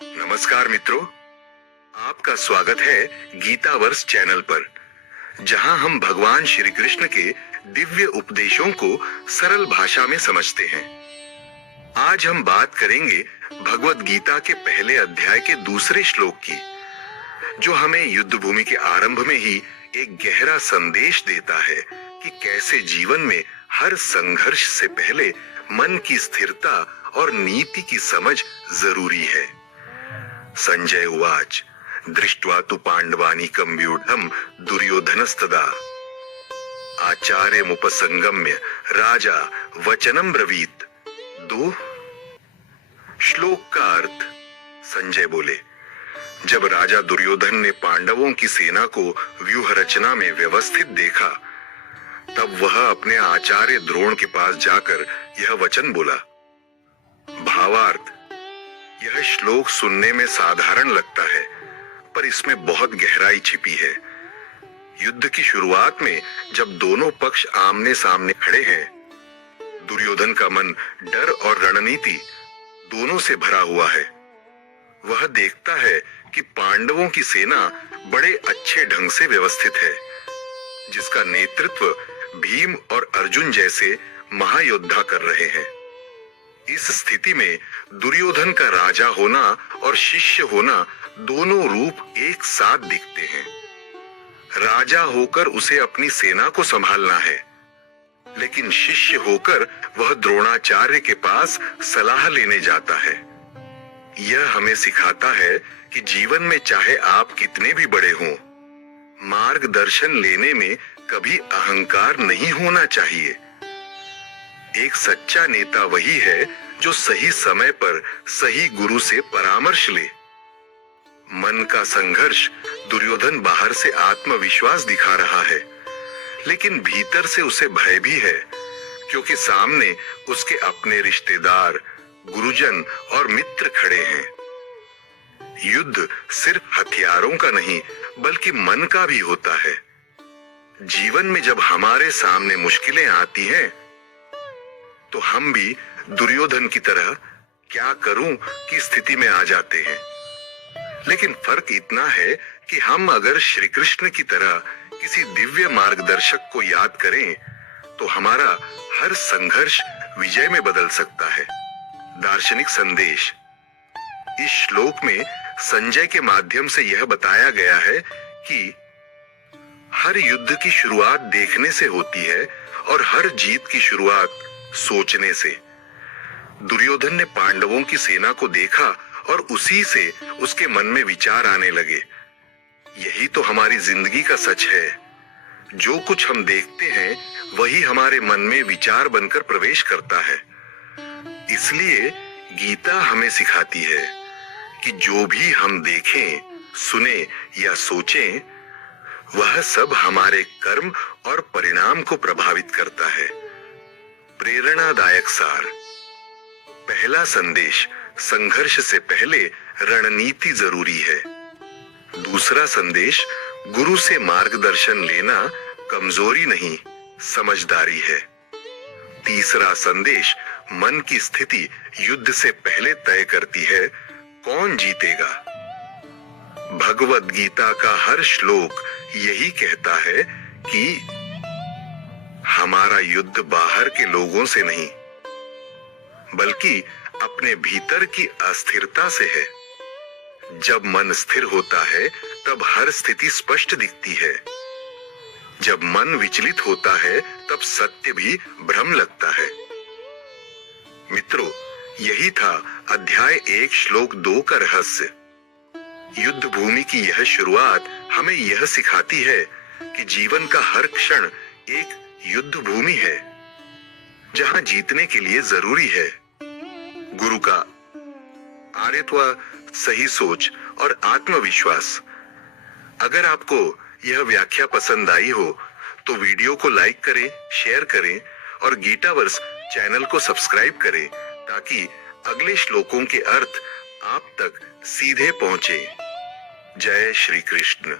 नमस्कार मित्रों, आपका स्वागत है गीतावर्स चैनल पर, जहां हम भगवान श्री कृष्ण के दिव्य उपदेशों को सरल भाषा में समझते हैं। आज हम बात करेंगे भगवत गीता के पहले अध्याय के दूसरे श्लोक की, जो हमें युद्ध भूमि के आरंभ में ही एक गहरा संदेश देता है कि कैसे जीवन में हर संघर्ष से पहले मन की स्थिरता और नीति की समझ जरूरी है। संजय उवाच दृष्ट्वा तु पांडवानीकं व्यूढ़ं दुर्योधनस्तदा आचार्यमुपसंगम्य राजा वचनम ब्रवीत। दो श्लोक का अर्थ। संजय बोले, जब राजा दुर्योधन ने पांडवों की सेना को व्यूह रचना में व्यवस्थित देखा, तब वह अपने आचार्य द्रोण के पास जाकर यह वचन बोला। भावार्थ, यह श्लोक सुनने में साधारण लगता है, पर इसमें बहुत गहराई छिपी है। युद्ध की शुरुआत में जब दोनों पक्ष आमने सामने खड़े हैं, दुर्योधन का मन डर और रणनीति दोनों से भरा हुआ है। वह देखता है कि पांडवों की सेना बड़े अच्छे ढंग से व्यवस्थित है, जिसका नेतृत्व भीम और अर्जुन जैसे महायोद्धा कर रहे हैं। इस स्थिति में दुर्योधन का राजा होना और शिष्य होना दोनों रूप एक साथ दिखते हैं। राजा होकर उसे अपनी सेना को संभालना है, लेकिन शिष्य होकर वह द्रोणाचार्य के पास सलाह लेने जाता है। यह हमें सिखाता है कि जीवन में चाहे आप कितने भी बड़े हों, मार्गदर्शन लेने में कभी अहंकार नहीं होना चाहिए। एक सच्चा नेता वही है जो सही समय पर सही गुरु से परामर्श ले। मन का संघर्ष। दुर्योधन बाहर से आत्मविश्वास दिखा रहा है, लेकिन भीतर से उसे भय भी है, क्योंकि सामने उसके अपने रिश्तेदार, गुरुजन और मित्र खड़े हैं। युद्ध सिर्फ हथियारों का नहीं, बल्कि मन का भी होता है। जीवन में जब हमारे सामने मुश्किलें आती हैं, तो हम भी दुर्योधन की तरह क्या करूं की स्थिति में आ जाते हैं। लेकिन फर्क इतना है कि हम अगर श्री कृष्ण की तरह किसी दिव्य मार्गदर्शक को याद करें, तो हमारा हर संघर्ष विजय में बदल सकता है। दार्शनिक संदेश। इस श्लोक में संजय के माध्यम से यह बताया गया है कि हर युद्ध की शुरुआत देखने से होती है और हर जीत की शुरुआत सोचने से। दुर्योधन ने पांडवों की सेना को देखा और उसी से उसके मन में विचार आने लगे। यही तो हमारी जिंदगी का सच है। जो कुछ हम देखते हैं, वही हमारे मन में विचार बनकर प्रवेश करता है। इसलिए गीता हमें सिखाती है कि जो भी हम देखें, सुने या सोचें, वह सब हमारे कर्म और परिणाम को प्रभावित करता है। प्रेरणादायक सार। पहला संदेश, संघर्ष से पहले रणनीति जरूरी है। दूसरा संदेश, गुरु से मार्गदर्शन लेना कमजोरी नहीं, समझदारी है। तीसरा संदेश, मन की स्थिति युद्ध से पहले तय करती है कौन जीतेगा। भगवत गीता का हर श्लोक यही कहता है कि हमारा युद्ध बाहर के लोगों से नहीं, बल्कि अपने भीतर की अस्थिरता से है। जब मन स्थिर होता है, तब हर स्थिति स्पष्ट दिखती है। जब मन विचलित होता है, तब सत्य भी भ्रम लगता है। मित्रों, यही था अध्याय 1 श्लोक 2 का रहस्य। युद्ध भूमि की यह शुरुआत हमें यह सिखाती है कि जीवन का हर क्षण एक युद्ध भूमि है, जहां जीतने के लिए जरूरी है गुरु का आर्यत्व, सही सोच और आत्मविश्वास। अगर आपको यह व्याख्या पसंद आई हो, तो वीडियो को लाइक करें, शेयर करें और गीतावर्स चैनल को सब्सक्राइब करें, ताकि अगले श्लोकों के अर्थ आप तक सीधे पहुंचे। जय श्री कृष्ण।